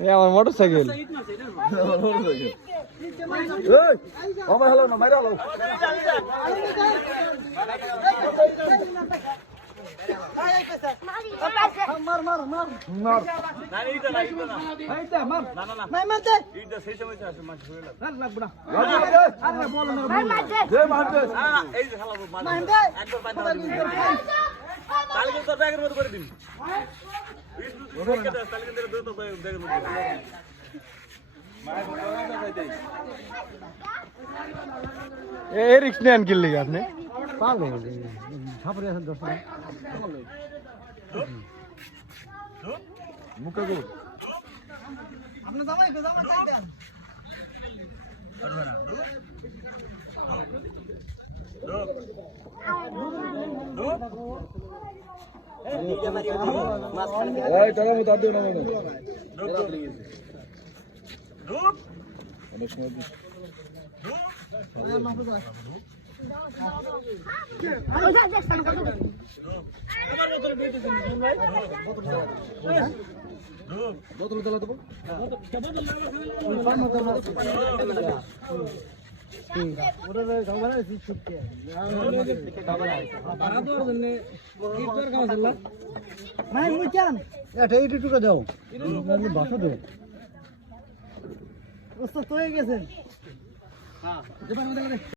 এই আমার মোটরসাইকেল আমার হলো না মাইরা হলো মার মার মার মার না এইটা না এইটা মার না না না মার দে এইটা সেই সময় আছে মার ধরে লাগ লাগবে না আরে বল না মার দে মার দে এই যে খেলাবো মার দে একবার বাঁধা তাহলে তো ব্যাগের মধ্যে করে দিন তাহলে কিন্তু তো ব্যাগের মধ্যে এই রিক্স নেন কি লাগি আপনি পাগল ছাপরে আছেন 10 টাকা মুকা গো আপনি জামাই চাই দেন এই টাকা মত আর দিও না মানে অনেক সময় দিস বোতল তোলা দেবো দাও বাসা দেবো তো হয়ে গেছেন